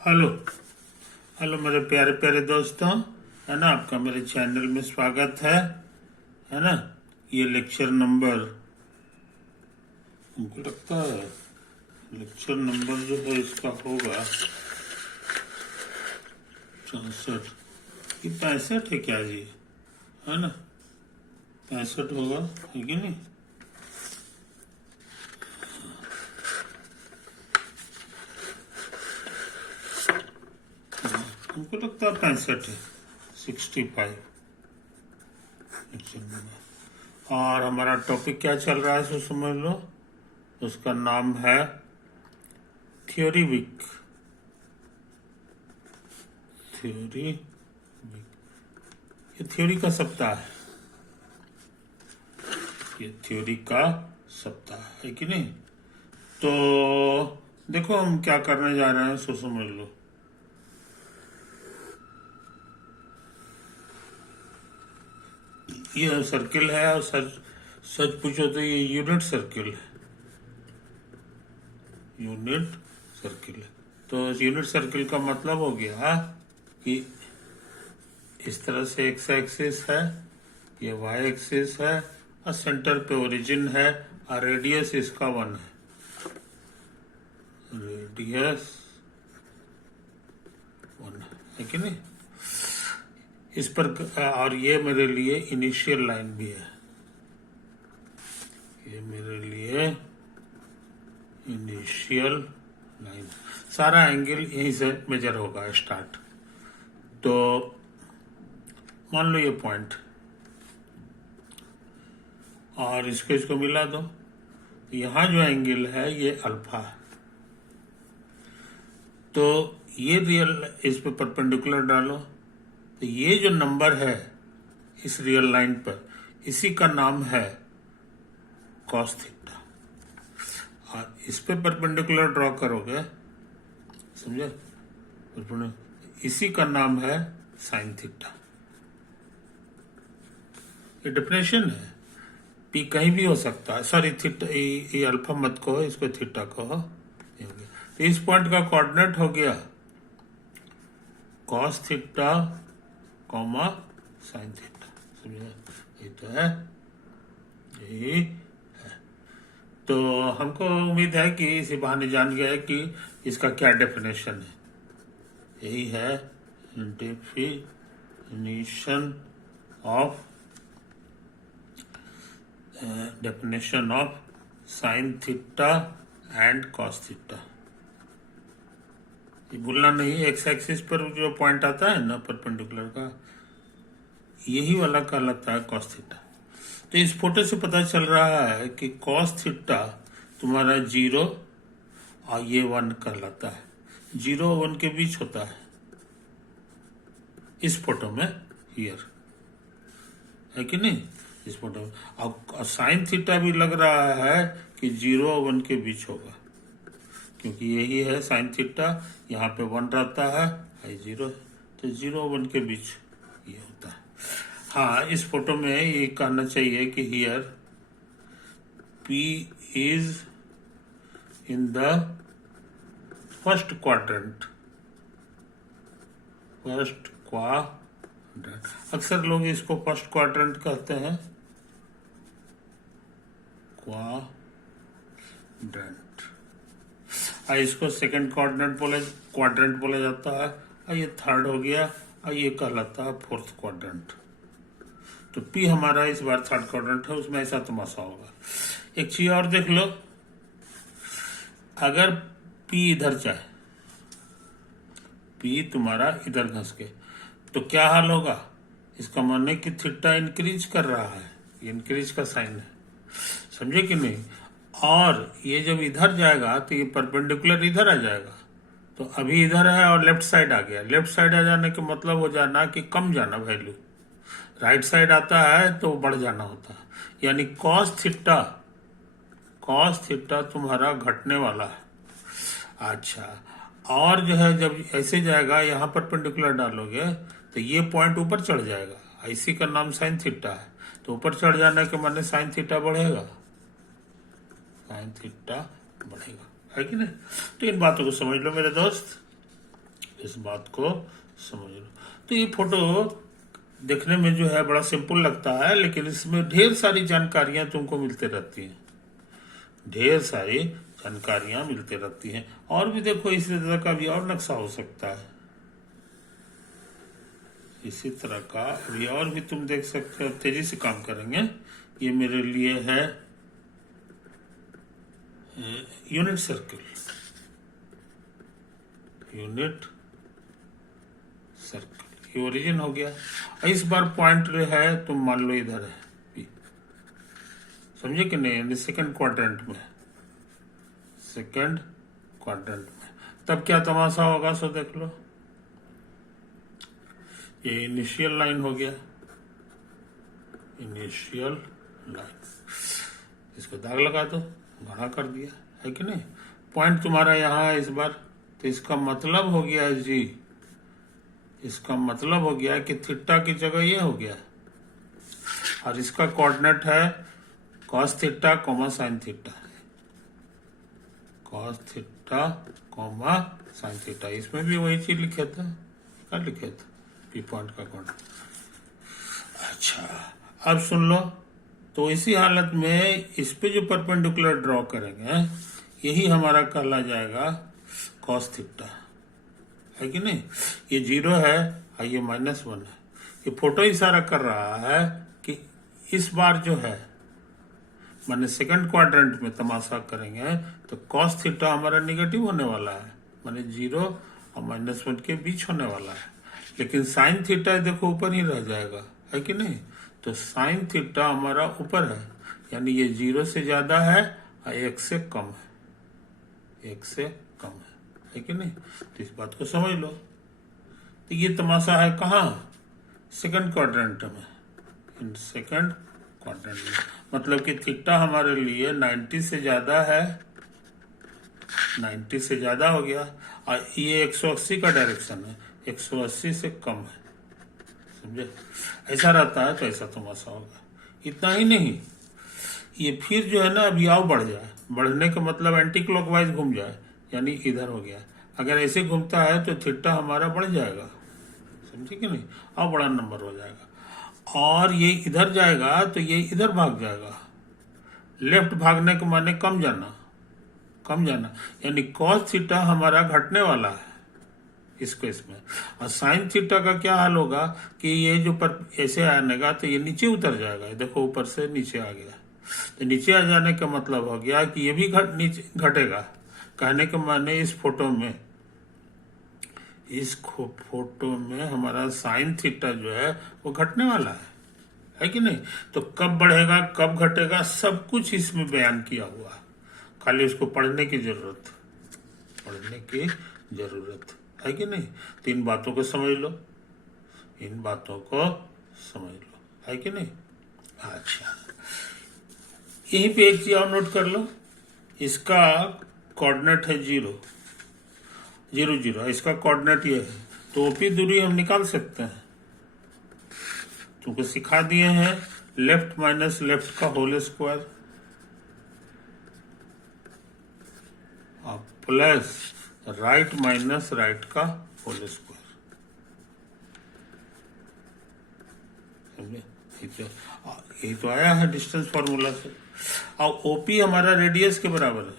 Hello. Hello मेरे प्यारे प्यारे दोस्तों, है ना, आपका मेरे चैनल में स्वागत है ना। ये लेक्चर नंबर, मुझे लगता है लेक्चर नंबर जो है इसका होगा 64। ये 65 है क्या जी? है ना, 65 होगा, है कि नहीं? हमको लगता है 65 है, 65 लेक्चर नंबर। और हमारा टॉपिक क्या चल रहा है सो समझ लो। उसका नाम है थ्योरी वीक। थ्योरी, ये थ्योरी का सप्ताह है। ये थ्योरी का सप्ताह है कि नहीं? तो देखो हम क्या करने जा रहे हैं सो समझ लो। ये सर्किल है और सच पूछो तो ये यूनिट सर्किल है। यूनिट सर्किल है तो यूनिट सर्किल का मतलब हो गया कि इस तरह से एक्स एक्सिस है, ये वाई एक्सिस है और सेंटर पे ओरिजिन है और रेडियस इसका 1 है। रेडियस 1 है कि नहीं? इस पर और ये मेरे लिए इनिशियल लाइन भी है। ये मेरे लिए इनिशियल लाइन, सारा एंगल यहीं से मेजर होगा स्टार्ट। तो मान लो ये पॉइंट और इसको मिला दो, यहाँ जो एंगल है ये अल्फा है। तो ये रियल इस पे परपेंडिकुलर डालो तो ये जो नंबर है इस रियल लाइन पर, इसी का नाम है कॉस थीटा। और इस पे परपेंडिकुलर ड्रॉ करोगे, समझे, इसी का नाम है साइन थीटा। ये डेफिनेशन है। पी कहीं भी हो सकता है, सॉरी थीटा, ये अल्फा मत कहो, इसको थीटा कहो। ये हो गया। तो इस पॉइंट का कोऑर्डिनेट हो गया cos theta comma sine theta. समझे? ये तो है, यही है। तो हमको उम्मीद है कि इसी बहाने जान गया है कि इसका क्या डेफिनेशन है। यही है definition of sine theta and cos theta. ये भूलना नहीं, एक्स एक्सिस पर जो पॉइंट आता है ना परपेंडिकुलर का, यही वाला कहलाता है कॉस थीटा। तो इस फोटो से पता चल रहा है कि कॉस थीटा तुम्हारा 0 और ये 1 कहलाता है। 0 और 1 के बीच होता है इस फोटो में, हियर, है कि नहीं? इस फोटो में और साइन थीटा भी लग रहा है कि 0 और 1 के बीच होगा, क्योंकि यही है साइन थीटा। यहाँ पे 1 रहता है, आई 0, तो 0 और 1 के बीच ये होता है। हाँ, इस फोटो में ये कहना चाहिए कि here P is in the first quadrant. First quadrant, अक्सर लोग इसको फर्स्ट क्वाड्रेंट कहते हैं, क्वाड्रेंट। इसको सेकंड क्वाड्रेंट बोला जाता है, और ये थर्ड हो गया, और ये कहलाता है फोर्थ क्वाड्रेंट। तो पी हमारा इस बार थर्ड क्वाड्रेंट है, उसमें ऐसा तमाशा होगा। एक चीज और देख लो, अगर पी इधर जाए, पी तुम्हारा इधर घस के, तो क्या हाल होगा? इसका मानने कि थीटा इंक्रीज कर रहा है, ये इंक्रीज का साइन है, समझे कि नहीं? और ये जब इधर जाएगा तो ये परपेंडिकुलर इधर आ जाएगा। तो अभी इधर है और लेफ्ट साइड आ गया। लेफ्ट साइड आ जाने का मतलब हो जाना कि कम जाना वैल्यू, राइट साइड आता है तो बढ़ जाना होता है। यानी कॉस थीटा तुम्हारा घटने वाला है। अच्छा, और जो है जब ऐसे जाएगा, यहाँ परपेंडिकुलर डालोगे तो ये पॉइंट ऊपर चढ़ जाएगा, इसी का नाम साइन थीटा है। तो ऊपर चढ़ जाने के माने साइन थीटा बढ़ेगा, साइन थीटा बढ़ेगा, है कि नहीं? तो इन बातों को समझ लो मेरे दोस्त। इस बात को समझ लो। तो ये फोटो देखने में जो है बड़ा सिंपल लगता है, लेकिन इसमें ढेर सारी जानकारियां तुमको मिलते रहती हैं, ढेर सारी जानकारियां मिलते रहती हैं। और भी देखो इसी तरह का भी और नक्शा हो सकता है, इसी तरह का अभी और भी तुम देख सकते हो। तेजी से काम करेंगे। ये मेरे लिए है यूनिट सर्कल, यूनिट सर्कल, ये ओरिजिन हो गया। इस बार पॉइंट है तुम मान लो इधर है P, समझे कि नहीं, सेकंड क्वाड्रेंट में, सेकंड क्वाड्रेंट में। तब क्या तमाशा होगा सो देख लो। ये इनिशियल लाइन हो गया, इनिशियल लाइन, इसको दाग लगा दो, बड़ा कर दिया, है कि नहीं। पॉइंट तुम्हारा यहाँ है इस बार, तो इसका मतलब हो गया जी, इसका मतलब हो गया कि थीटा की जगह ये हो गया, और इसका कोऑर्डिनेट है cos theta comma sine theta, cos theta comma sine theta. इसमें भी वही चीज लिखे थे, क्या लिखे थे, पी पॉइंट का कोऑर्डिनेट। अच्छा, अब सुन लो, तो इसी हालत में इस पे जो परपेंडिकुलर ड्रॉ करेंगे यही हमारा कहला जाएगा कॉस थीटा, है कि नहीं। ये 0 है और ये -1 है। ये फोटो इशारा कर रहा है कि इस बार जो है माने सेकंड क्वाड्रेंट में तमाशा करेंगे तो कॉस थीटा हमारा निगेटिव होने वाला है, माने 0 और -1 के बीच होने वाला है। लेकिन साइन थीटा देखो ऊपर ही रह जाएगा, है कि नहीं। तो साइन थीटा हमारा ऊपर है, यानी ये 0 से ज्यादा है और 1 से कम है, 1 से कम है कि नहीं। तो इस बात को समझ लो। तो ये तमाशा है कहाँ, सेकंड क्वाड्रेंट में, इन सेकंड क्वाड्रेंट में। मतलब कि थीटा हमारे लिए 90 से ज्यादा है, 90 से ज्यादा हो गया, और ये 180 का डायरेक्शन है, 180 से कम है, समझे। ऐसा रहता है तो ऐसा तमाशा होगा। इतना ही नहीं, ये फिर जो है ना अभी आओ बढ़ जाए, बढ़ने का मतलब एंटी क्लॉकवाइज घूम जाए, यानी इधर हो गया। अगर ऐसे घूमता है तो थीटा हमारा बढ़ जाएगा, समझे कि नहीं, और बड़ा नंबर हो जाएगा। और ये इधर जाएगा तो ये इधर भाग जाएगा, लेफ्ट भागने के माने कम जाना, कम जाना, यानी कॉस थीटा हमारा घटने वाला है इसको इसमें। और साइन थीटा का क्या हाल होगा कि ये जो पर ऐसे आनेगा तो ये नीचे उतर जाएगा, देखो ऊपर से नीचे आ गया। तो नीचे आ जाने का मतलब हो गया कि ये भी नीचे घटेगा। कहने के माने इस फोटो में, इस फोटो में हमारा साइन थीटा जो है वो घटने वाला है कि नहीं। तो कब बढ़ेगा कब घटेगा सब कुछ इसमें बयान किया हुआ है, खाली उसको पढ़ने की जरूरत, पढ़ने की जरूरत है कि नहीं। तो इन बातों को समझ लो, इन बातों को समझ लो, है कि नहीं। अच्छा, यहीं पे एक चीज और नोट कर लो, इसका कोऑर्डिनेट है 0 0 0, इसका कोऑर्डिनेट ये है, तो ओपी दूरी हम निकाल सकते हैं। तुमको सिखा दिए हैं लेफ्ट माइनस लेफ्ट का whole square plus right minus right का होल स्क्वायर, समझे। यही तो आया है डिस्टेंस फार्मूला से। और ओपी हमारा रेडियस के बराबर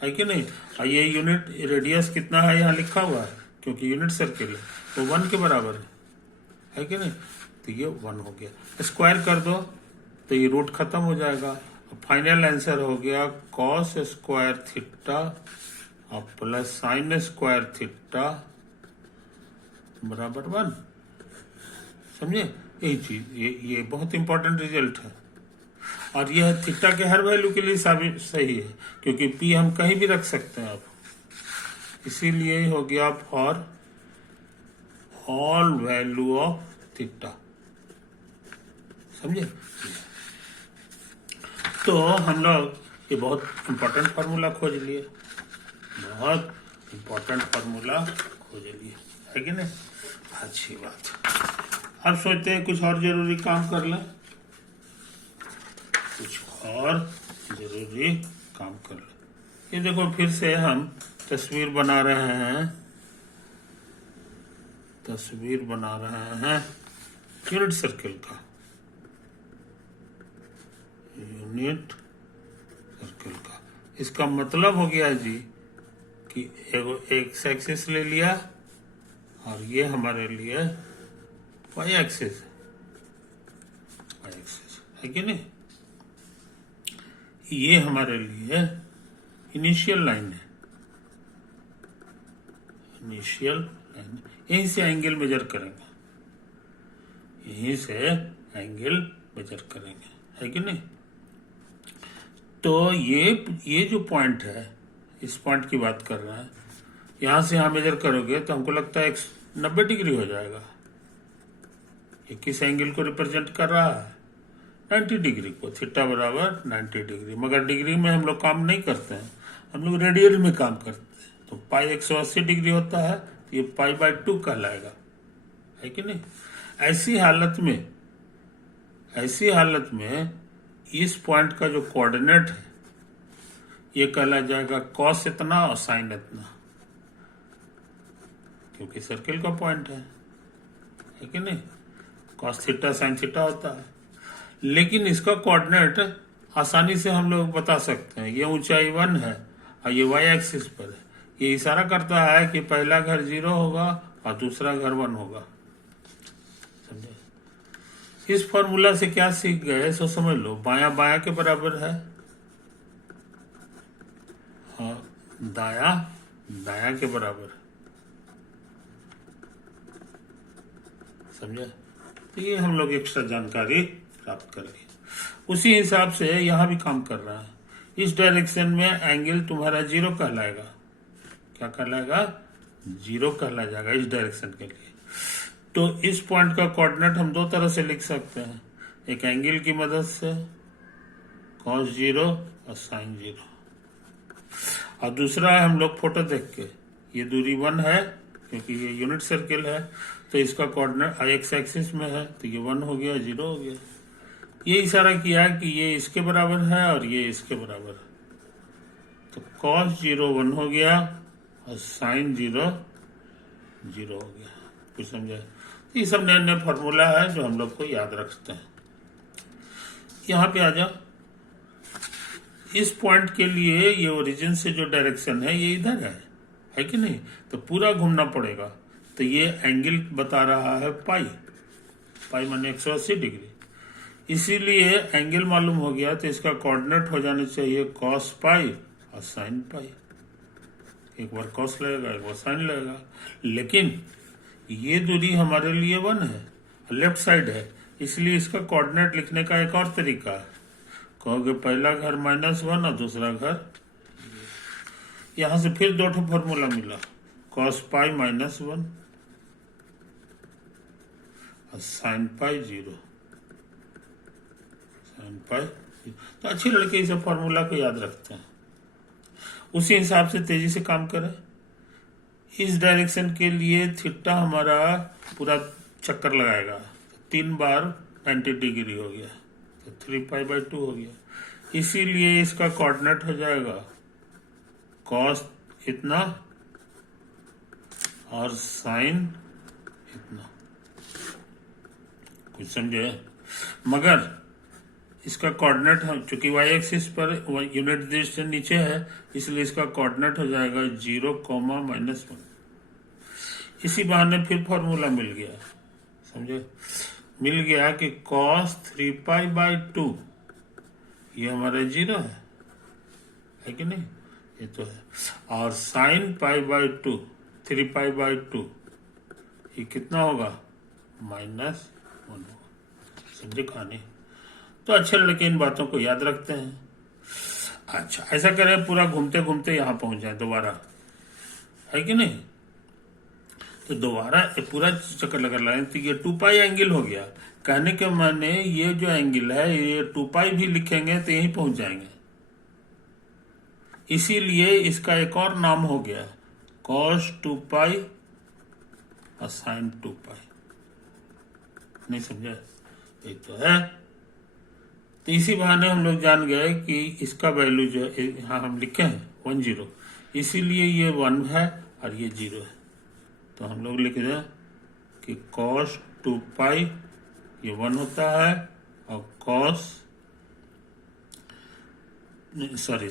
है कि नहीं। और ये यूनिट रेडियस कितना है यहाँ लिखा हुआ है, क्योंकि यूनिट सर्किल है तो 1 के बराबर है कि नहीं। तो ये 1 हो गया, स्क्वायर कर दो तो ये रूट खत्म हो जाएगा। फाइनल आंसर हो गया कॉस स्क्वायर थीटा और प्लस साइन स्क्वायर थीटा बराबर 1, समझे। यही चीज, ये बहुत इंपॉर्टेंट रिजल्ट है। और यह थीटा के हर वैल्यू के लिए साबित सही है, क्योंकि पी हम कहीं भी रख सकते हैं आप, इसीलिए हो गया for all value of theta, समझे। तो हम लोग ये बहुत इंपॉर्टेंट फार्मूला खोज लिए, बहुत इंपॉर्टेंट फार्मूला खोज लिए, है कि नहीं। अच्छी बात। अब सोचते हैं कुछ और जरूरी काम कर लें, कुछ और जरूरी काम कर लें। ये देखो फिर से हम तस्वीर बना रहे हैं तस्वीर बना रहे हैं यूनिट सर्किल का, यूनिट सर्किल का। इसका मतलब हो गया जी कि एक्स एक्सिस ले लिया और ये हमारे लिए वाई एक्सिस है कि नहीं। ये हमारे लिए इनिशियल लाइन है, इनिशियल लाइन। यहीं से एंगल मेजर करेंगे, यहीं से एंगल मेजर करेंगे, है कि नहीं। तो ये जो पॉइंट है, इस पॉइंट की बात कर रहा है, यहां से यहां मेजर करोगे तो हमको लगता है 90 डिग्री हो जाएगा। ये किस एंगल को रिप्रेजेंट कर रहा है? 90 डिग्री को। थीटा बराबर 90 डिग्री। मगर डिग्री में हम लोग काम नहीं करते हैं, हम लोग रेडियल में काम करते हैं। तो पाई 180 डिग्री होता है, तो ये पाई/2 कहलाएगा, है कि नहीं। ऐसी हालत में इस पॉइंट का जो कोऑर्डिनेट है ये कहला जाएगा कॉस इतना और साइन इतना, क्योंकि सर्किल का पॉइंट है कि नहीं। कॉस थीटा साइन थीटा होता है। लेकिन इसका कोऑर्डिनेट आसानी से हम लोग बता सकते हैं। ये ऊंचाई 1 है और ये वाई एक्सिस पर है। ये इशारा करता है कि पहला घर 0 होगा और दूसरा घर 1 होगा। समझे। इस फॉर्मूला से क्या सीख गए सो समझ लो। बायां बायां के बराबर है और दाया दाया के बराबर, समझे। तो ये हम लोग एक्स्ट्रा जानकारी प्राप्त कर ली। उसी हिसाब से यहां भी काम कर रहा है। इस डायरेक्शन में एंगल तुम्हारा 0 कहलाएगा। क्या कहलाएगा? 0 कहला जाएगा इस डायरेक्शन के लिए। तो इस पॉइंट का कोऑर्डिनेट हम 2 तरह से लिख सकते हैं, एक एंगल की मदद से cos 0 और sin 0, और दूसरा है हम लोग फोटो देख के। ये दूरी 1 है क्योंकि ये यूनिट सर्किल है, तो इसका कोऑर्डिनेट एक्स एक्सिस में है, तो ये 1 हो गया, 0 हो गया। ये इशारा किया कि ये इसके बराबर है और ये इसके बराबर है, तो cos 0 1 हो गया और sin 0 0 हो गया। कुछ समझे। ये सब नए नए फॉर्मूला है जो हम लोग को याद रखते हैं। यहाँ पे आ जाओ। इस पॉइंट के लिए ये ओरिजिन से जो डायरेक्शन है ये इधर है कि नहीं। तो पूरा घूमना पड़ेगा। तो ये एंगल बता रहा है पाई माने 180 डिग्री। इसीलिए एंगल मालूम हो गया तो इसका कोऑर्डिनेट हो जाना चाहिए cos पाई और sin पाई। एक बार cos लगेगा, एक बार sin लगेगा। लेकिन ये दूरी हमारे लिए 1 है, लेफ्ट साइड है, इसलिए इसका कोऑर्डिनेट लिखने का एक और तरीका है। कहोगे पहला घर -1 और दूसरा घर, यहां से फिर 2 फॉर्मूला मिला, cos पाई -1 और sin पाई 0, sin पाई। तो अच्छे लड़के इस फॉर्मूला को याद रखते हैं। उसी हिसाब से तेजी से काम करें। इस डायरेक्शन के लिए थीटा हमारा पूरा चक्कर लगाएगा, 3 बार 90 डिग्री हो गया, तो 3π/2 हो गया। इसीलिए इसका कोऑर्डिनेट हो जाएगा cos इतना और sin इतना। कुछ समझे। मगर इसका कोऑर्डिनेट चूंकि वाई एक्सिस पर यूनिट दिशा से नीचे है, इसलिए इसका कोऑर्डिनेट हो जाएगा 0, -1। इसी बहाने फिर फॉर्मूला मिल गया, समझे। मिल गया कि cos 3π/2 ये हमारा 0 है कि नहीं, ये तो है। और sin π/2 3π/2 ये कितना होगा? -1 होगा। समझे कहानी। तो अच्छे लड़के इन बातों को याद रखते हैं। अच्छा, ऐसा करें पूरा घूमते घूमते यहां पहुंच जाए दोबारा, है कि नहीं। तो दोबारा पूरा चक्कर लगा लाए तो ये 2π एंगल हो गया। कहने के माने ये जो एंगल है ये 2π भी लिखेंगे तो यहीं पहुंच जाएंगे। इसीलिए इसका एक और नाम हो गया cos 2π और sin 2π। नहीं समझा? ये तो है। तो इसी बहाने हम लोग जान गए कि इसका वैल्यू जो है यहाँ हम लिखे हैं 10, इसीलिए ये 1 है और ये 0 है। तो हम लोग लिख दें कि cos 2 पाई ये 1 होता है और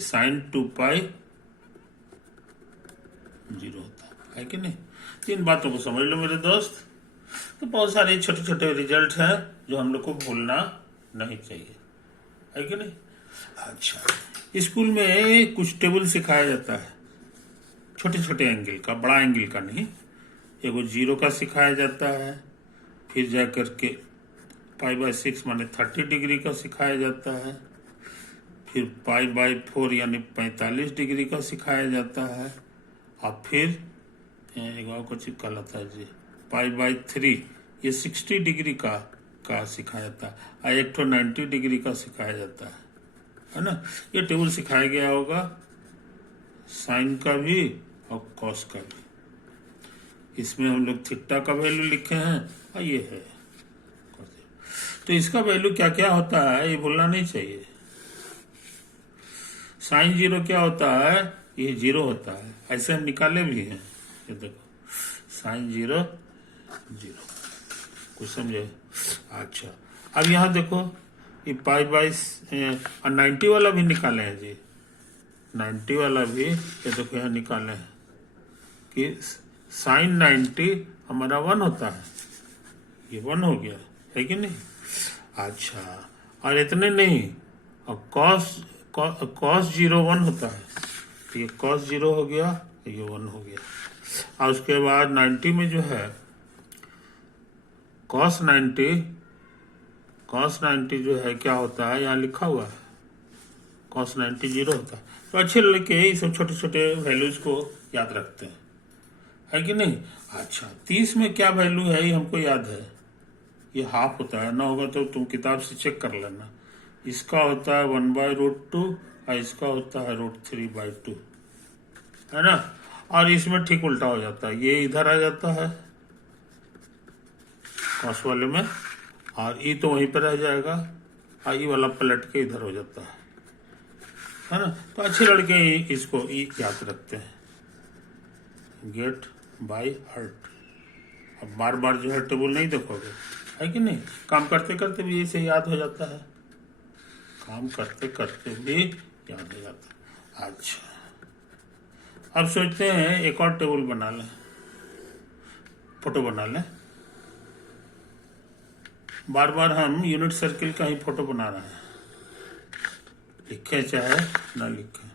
sin 2 पाई 0 होता है कि नहीं। तो इन बातों को समझ लो मेरे दोस्त। तो बहुत सारे छोटे छोटे रिजल्ट हैं जो हम लोग को भूलना नहीं चाहिए, है कि नहीं। अच्छा, स्कूल में कुछ टेबल सिखाया जाता है छोटे छोटे एंगल का, बड़ा एंगल का नहीं। एगो 0 का सिखाया जाता है, फिर जा करके π/6 माने 30 डिग्री का सिखाया जाता है, फिर π/4 यानी 45 डिग्री का सिखाया जाता है, और फिर कुछ कहलाता है जी π/3 ये 60 डिग्री का सिखाया जाता है, और एक तो 90 डिग्री का सिखाया जाता है ना। ये टेबल सिखाया गया होगा साइन का भी और कॉस का भी। इसमें हम लोग थीटा का वैल्यू लिखे हैं और ये है। तो इसका वैल्यू क्या क्या होता है ये भूलना नहीं चाहिए। साइन 0 क्या होता है, ये 0 होता है, ऐसे हम निकाले भी हैं। ये देखो साइन 0 0, कुछ समझे। अच्छा, अब यहाँ देखो ये π/90 वाला भी निकाले हैं जी, 90 वाला भी ये देखो यहाँ निकाले हैं कि साइन 90 हमारा 1 होता है, ये 1 हो गया, है कि नहीं। अच्छा, और इतने नहीं, और cos 0 1 होता है, तो ये cos 0 हो गया, ये 1 हो गया। और उसके बाद 90 में जो है cos 90 जो है क्या होता है, यहाँ लिखा हुआ है cos 90 0 होता है। तो अच्छे लड़के ये सब छोटे छोटे वैल्यूज को याद रखते हैं, है कि नहीं। अच्छा, 30 में क्या वैल्यू है ये हमको याद है, ये हाफ होता है, ना होगा तो तुम किताब से चेक कर लेना। इसका होता है 1/√2 और इसका होता है √3/2, है ना। और इसमें ठीक उल्टा हो जाता है, ये इधर आ जाता है कॉस वाले में, और ई तो वहीं पर रह जाएगा, और ई वाला पलट के इधर हो जाता है ना। तो अच्छे लड़के इसको ई याद रखते हैं, गेट बाय हार्ट। अब बार बार जो है टेबल नहीं देखोगे, है कि नहीं। काम करते करते भी इसे याद हो जाता है, काम करते करते भी याद हो जाता है। अच्छा, अब सोचते हैं एक और टेबल बना लें, फोटो बना लें। बार बार हम यूनिट सर्किल का ही फोटो बना रहे हैं, लिखे चाहे ना लिखे,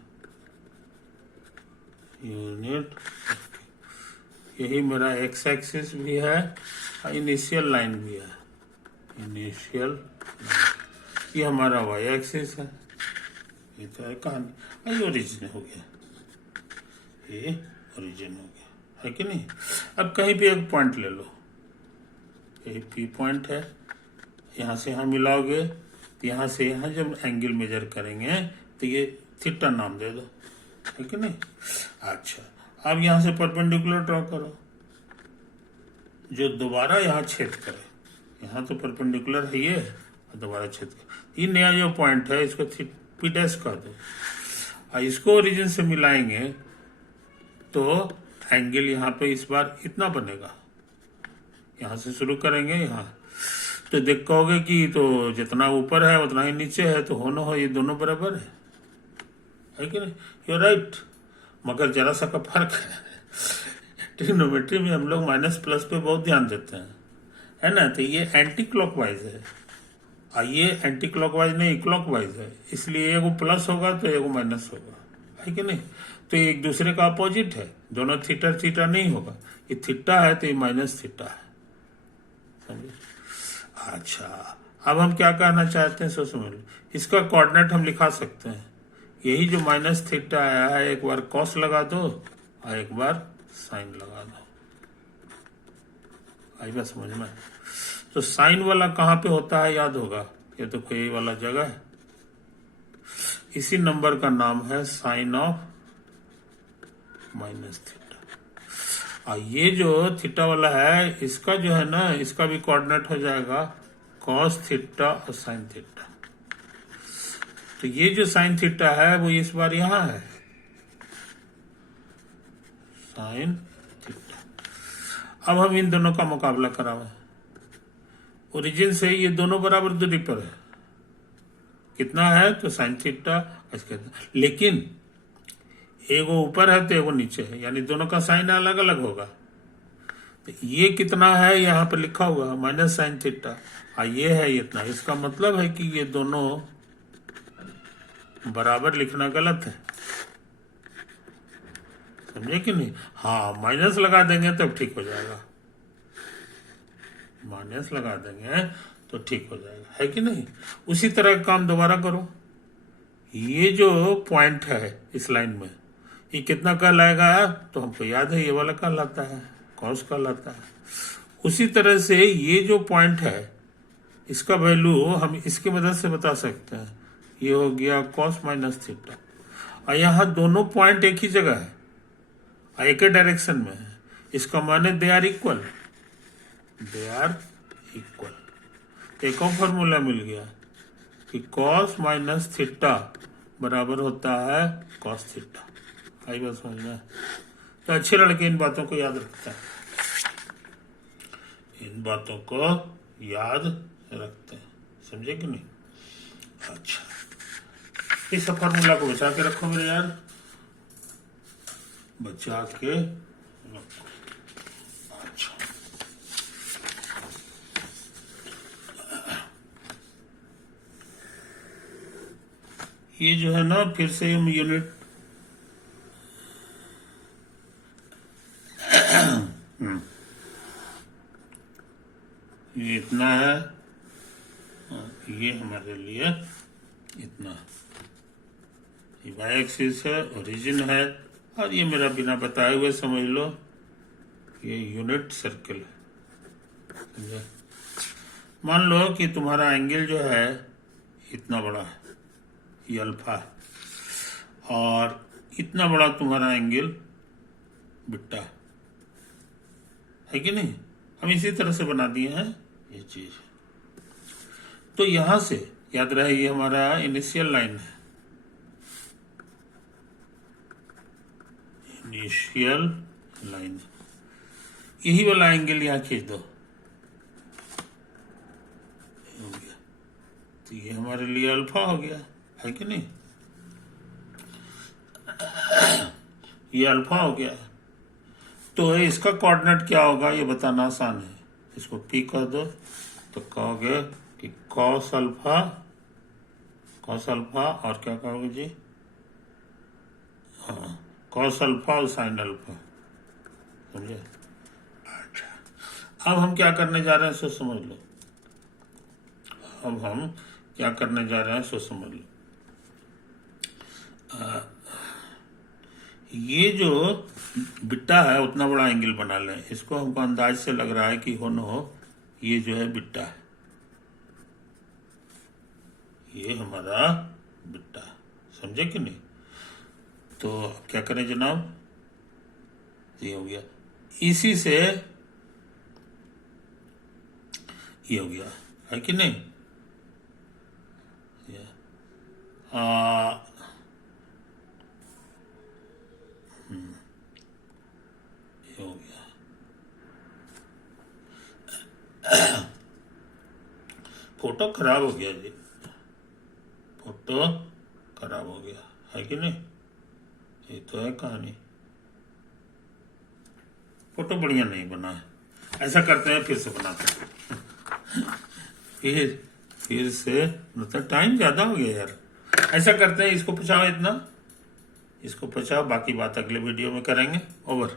यूनिट। यही मेरा एक्स एक्सिस भी है और इनिशियल लाइन भी है, इनिशियल लाइन। ये हमारा वाई एक्सिस है, ये तो है कहानी। ये ओरिजिन हो गया, ये ओरिजिन हो गया, है कि नहीं। अब कहीं भी एक पॉइंट ले लो, ये पी पॉइंट है, यहाँ से यहाँ मिलाओगे तो यहाँ से यहाँ जब एंगल मेजर करेंगे तो ये थीटा नाम दे दो, है कि नहीं। अच्छा, अब यहाँ से परपेंडिकुलर ड्रॉ करो जो दोबारा यहाँ छेद करे। यहाँ तो परपेंडिकुलर है ये, और दोबारा छेद करे। ये नया जो पॉइंट है इसको पी डैश कर दो, और इसको ओरिजिन से मिलाएंगे तो एंगल यहाँ पे इस बार इतना बनेगा। यहाँ से शुरू करेंगे, यहाँ तो देख कहोगे कि तो जितना ऊपर है उतना ही नीचे है, तो हो ना हो ये दोनों बराबर है कि नहीं। यू राइट, मगर जरा सा का फर्क है। ट्रिग्नोमेट्री में हम लोग माइनस प्लस पे बहुत ध्यान देते हैं, है ना। तो ये एंटी क्लॉकवाइज है और ये एंटी क्लॉकवाइज नहीं क्लॉकवाइज है, इसलिए एगो प्लस होगा तो एगो माइनस होगा, है कि नहीं। तो ये एक दूसरे का अपोजिट है, दोनों थीटा थीटा नहीं होगा। ये थीटा है तो ये माइनस थीटा है, समझे। अच्छा, अब हम क्या कहना चाहते हैं सो समझ लो। इसका कोऑर्डिनेट हम लिखा सकते हैं, यही जो माइनस थीटा आया है एक बार कॉस लगा दो और एक बार साइन लगा दो, आई बात समझ में। तो साइन वाला कहाँ पे होता है याद होगा, ये तो कोई वाला जगह है, इसी नंबर का नाम है साइन ऑफ माइनस थीटा। और ये जो थीटा वाला है इसका जो है ना, इसका भी कोऑर्डिनेट हो जाएगा कॉस थीटा और साइन थीटा। तो ये जो साइन थीटा है वो इस बार यहां है साइन थीटा, अब हम इन दोनों का मुकाबला करावे। ओरिजिन से ये दोनों बराबर दूरी पर है, कितना है तो साइन थीटा, लेकिन एगो ऊपर है तो एगो नीचे है, यानी दोनों का साइन अलग अलग होगा। तो ये कितना है यहाँ पर लिखा हुआ माइनस साइन थीटा, ये है इतना। इसका मतलब है कि ये दोनों बराबर लिखना गलत है, समझे कि नहीं। हाँ, माइनस लगा देंगे तब ठीक हो जाएगा, माइनस लगा देंगे तो ठीक हो जाएगा, है कि नहीं। उसी तरह का काम दोबारा करो। ये जो पॉइंट है इस लाइन में, ये कितना कहलाएगा, तो हमको याद है ये वाला कहलाता है, कॉस कहलाता है। उसी तरह से ये जो पॉइंट है इसका वैल्यू हम इसकी मदद से बता सकते हैं। ये हो गया कॉस माइनस थीटा, और यहाँ दोनों पॉइंट एक ही जगह है और एक ही डायरेक्शन में है। इसका माने they are equal, they are equal. एक और फॉर्मूला मिल गया कि कॉस माइनस थीटा बराबर होता है कॉस थीटा। आई बात समझ में। तो अच्छे लड़के इन बातों को याद रखते हैं, इन बातों को याद रखते हैं, समझे कि नहीं। अच्छा, इस फॉर्मूला को बचा के रखो मेरे यार, बचा के रखो। अच्छा, ये जो है ना, फिर से हम यूनिट ये इतना है, ये हमारे लिए इतना, ये वाई एक्सिस है, ओरिजिन है, और ये मेरा बिना बताए हुए समझ लो ये यूनिट सर्कल है, समझे। मान लो कि तुम्हारा एंगल जो है इतना बड़ा है, ये अल्फा है, और इतना बड़ा तुम्हारा एंगल बीटा है कि नहीं। हम इसी तरह से बना दिए हैं ये चीज। तो यहां से याद रहे ये हमारा इनिशियल लाइन है, इनिशियल लाइन, यही वाला एंगल यहां खींच दो, हो गया। तो ये हमारे लिए अल्फा हो गया, है कि नहीं। ये अल्फा हो गया। तो इसका कोऑर्डिनेट क्या होगा ये बताना आसान है। इसको पी कर दो तो कहोगे कि कॉस अल्फा, कॉस अल्फा, और क्या कहोगे जी, हाँ, कॉस अल्फा और साइन अल्फा, समझे। अच्छा, अब हम क्या करने जा रहे हैं सो समझ लो। अब हम क्या करने जा रहे हैं सो समझ लो। ये जो बिट्टा है उतना बड़ा एंगल बना लें, इसको हमको अंदाज से लग रहा है कि हो न हो ये जो है बिट्टा है, ये हमारा बिट्टा है, समझे कि नहीं। तो अब क्या करें जनाब, ये हो गया, इसी से ये हो गया, है कि नहीं। ये हो गया। फोटो खराब हो गया जी, फोटो खराब हो गया, है कि नहीं। ये तो है कहानी, फोटो बढ़िया नहीं बना है। ऐसा करते हैं, फिर से बनाते हैं। फिर से, मतलब टाइम ज्यादा हो गया यार। ऐसा करते हैं, इसको पचाओ, इतना इसको पचाओ, बाकी बात अगले वीडियो में करेंगे। ओवर।